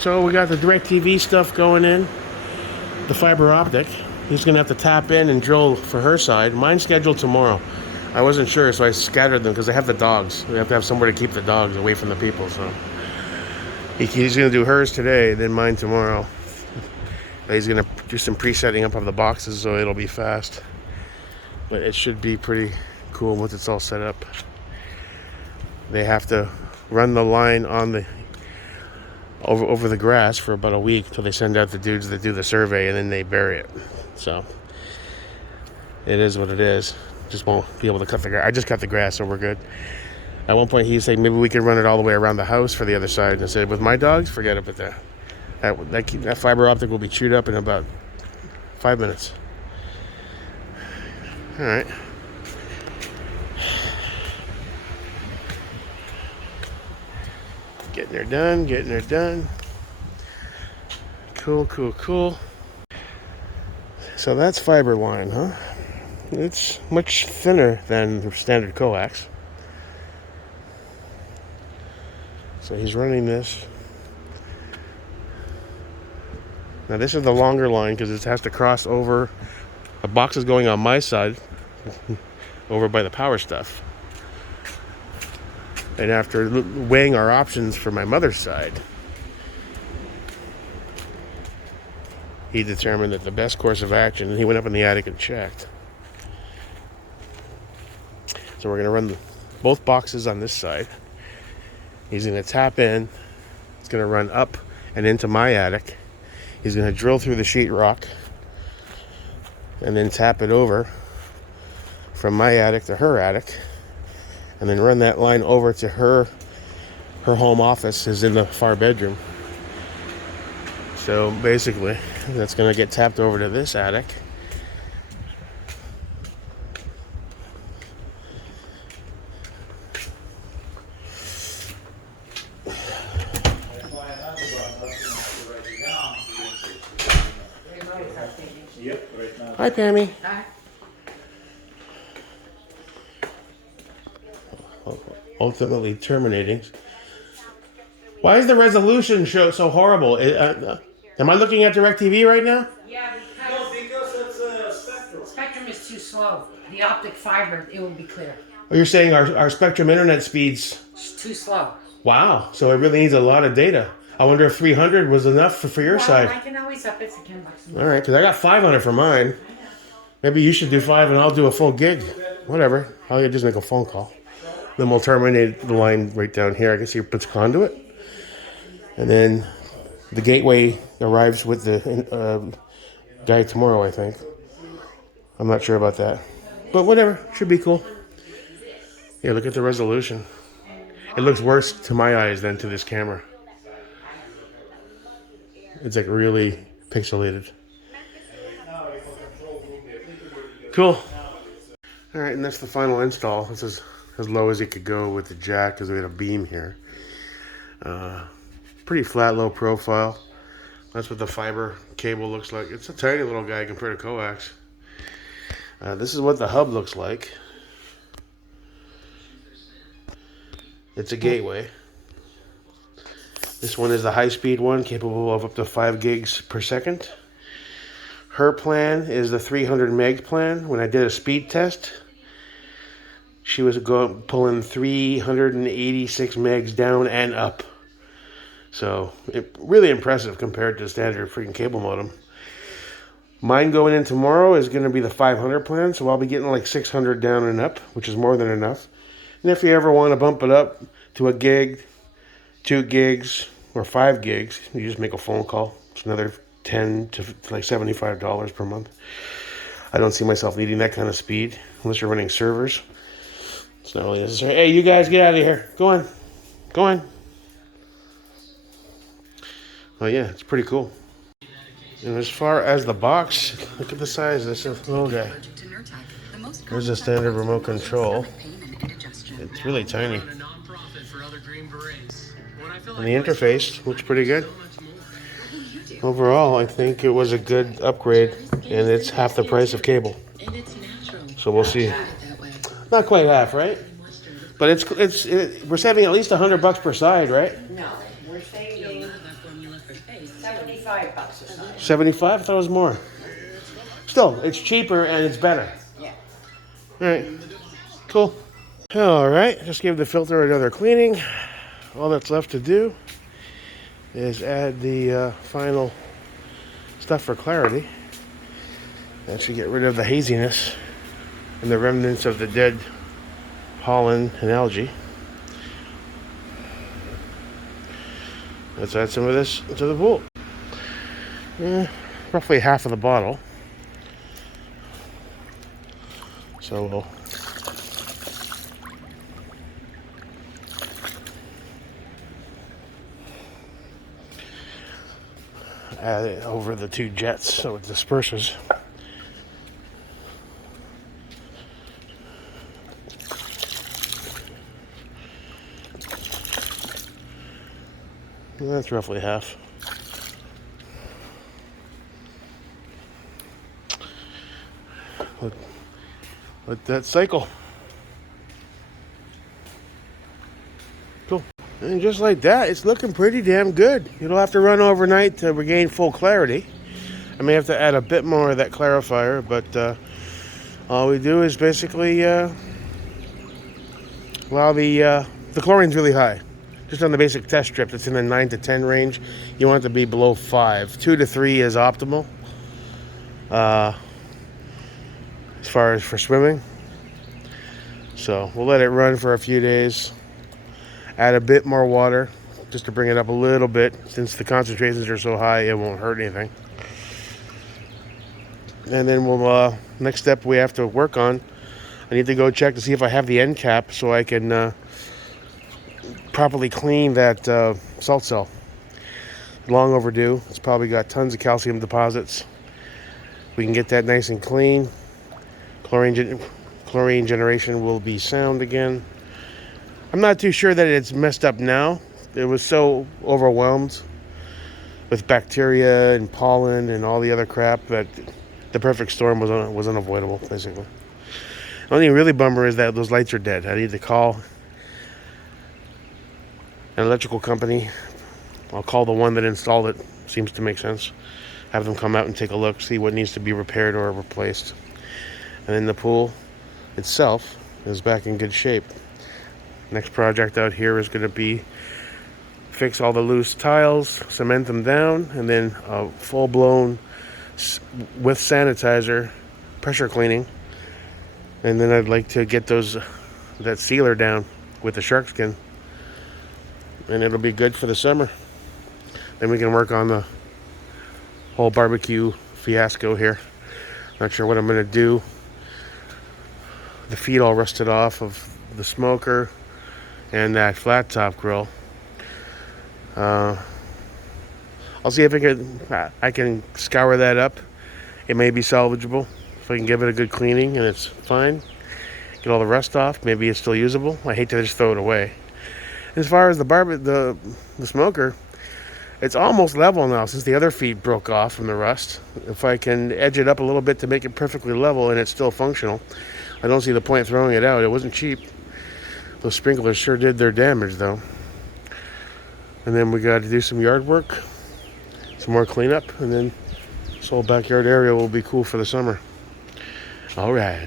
So we got the DirecTV stuff going in, the fiber optic. He's gonna have to tap in and drill for her side. Mine's scheduled tomorrow. I wasn't sure, so I scattered them because I have the dogs. We have to have somewhere to keep the dogs away from the people. So he's gonna do hers today, then mine tomorrow. But he's gonna do some pre-setting up of the boxes, so it'll be fast. But it should be pretty cool once it's all set up. They have to run the line on the over the grass for about a week till they send out the dudes that do the survey, and then they bury it. So it is what it is. Just won't be able to cut the grass. I just cut the grass, so we're good. At one point he said maybe we could run it all the way around the house for the other side, and I said with my dogs, forget it. But that fiber optic will be chewed up in about 5 minutes. All right. Getting her done. Cool. So that's fiber line, huh? It's much thinner than standard coax. So he's running this. Now this is the longer line because it has to cross over. A box is going on my side, over by the power stuff. And after weighing our options for my mother's side, he determined that the best course of action, and he went up in the attic and checked. So we're going to run both boxes on this side. He's going to tap in. It's going to run up and into my attic. He's going to drill through the sheetrock and then tap it over from my attic to her attic, and then run that line over to her home office is in the far bedroom. So basically that's going to get tapped over to this attic. Hi, Pammy. Hi. Ultimately terminating. Why is the resolution show so horrible? Am I looking at DirecTV right now? Yeah, because it's Spectrum. Spectrum is too slow. The optic fiber, it will be clear. Oh, you're saying our Spectrum internet speeds? It's too slow. Wow, so it really needs a lot of data. I wonder if 300 was enough for your side. I can always up it to $10. All right, because I got 500 for mine. Maybe you should do 5 and I'll do a full gig. Whatever. I'll just make a phone call. Then we'll terminate the line right down here. I guess he puts conduit. And then the gateway arrives with the guy tomorrow, I think. I'm not sure about that. But whatever. Should be cool. Yeah, look at the resolution. It looks worse to my eyes than to this camera. It's like really pixelated. Cool. All right, and that's the final install. This is as low as it could go with the jack because we had a beam here. Pretty flat, low profile. That's what the fiber cable looks like. It's a tiny little guy compared to coax. This is what the hub looks like. It's a gateway. This one is the high-speed one, capable of up to 5 gigs per second. Her plan is the 300 meg plan. When I did a speed test, she was pulling 386 megs down and up. So, really impressive compared to standard freaking cable modem. Mine going in tomorrow is going to be the 500 plan, so I'll be getting like 600 down and up, which is more than enough. And if you ever want to bump it up to a gig, 2 gigs, or 5 gigs, you just make a phone call. It's another $10 to like $75 per month. I don't see myself needing that kind of speed unless you're running servers. It's not really necessary. Hey, you guys, get out of here. Go on. Go on. Oh yeah, it's pretty cool. And as far as the box, look at the size of this little guy. There's a standard remote control. It's really tiny. And the interface looks pretty good. Overall, I think it was a good upgrade, and it's half the price of cable. So we'll see. Not quite half, right? But we're saving at least $100 per side, right? No, we're saving $75? I thought it was more. Still, it's cheaper and it's better. Yeah. All right, cool. All right, just give the filter another cleaning. All that's left to do is add the final stuff for clarity. That should get rid of the haziness and the remnants of the dead pollen and algae. Let's add some of this to the pool. Roughly half of the bottle. So we'll add it over the two jets so it disperses. That's roughly half. Let that cycle. Cool. And just like that, it's looking pretty damn good. You don't have to run overnight to regain full clarity. I may have to add a bit more of that clarifier, but all we do is basically while the chlorine's really high. Just on the basic test strip, it's in the 9 to 10 range. You want it to be below 5. 2 to 3 is optimal. As far as for swimming. So we'll let it run for a few days. Add a bit more water just to bring it up a little bit. Since the concentrations are so high, it won't hurt anything. And then we'll next step we have to work on, I need to go check to see if I have the end cap so I can properly clean that salt cell. Long overdue. It's probably got tons of calcium deposits. We can get that nice and clean. Chlorine generation will be sound again. I'm not too sure that it's messed up now. It was so overwhelmed with bacteria and pollen and all the other crap that the perfect storm was unavoidable, basically. The only really bummer is that those lights are dead. I need to call an electrical company. I'll call the one that installed it. Seems to make sense. Have them come out and take a look, see what needs to be repaired or replaced. And then the pool itself is back in good shape. Next project out here is going to be fix all the loose tiles, cement them down, and then a full-blown with sanitizer pressure cleaning. And then I'd like to get that sealer down with the shark skin, and it'll be good for the summer. Then we can work on the whole barbecue fiasco here. Not sure what I'm going to do. The feet all rusted off of the smoker and that flat top grill. I'll see if I can scour that up. It may be salvageable if I can give it a good cleaning and it's fine. Get all the rust off. Maybe it's still usable. I hate to just throw it away. As far as the smoker, it's almost level now since the other feet broke off from the rust. If I can edge it up a little bit to make it perfectly level and it's still functional, I don't see the point throwing it out. It wasn't cheap. Those sprinklers sure did their damage, though. And then we got to do some yard work, some more cleanup, and then this whole backyard area will be cool for the summer. All right.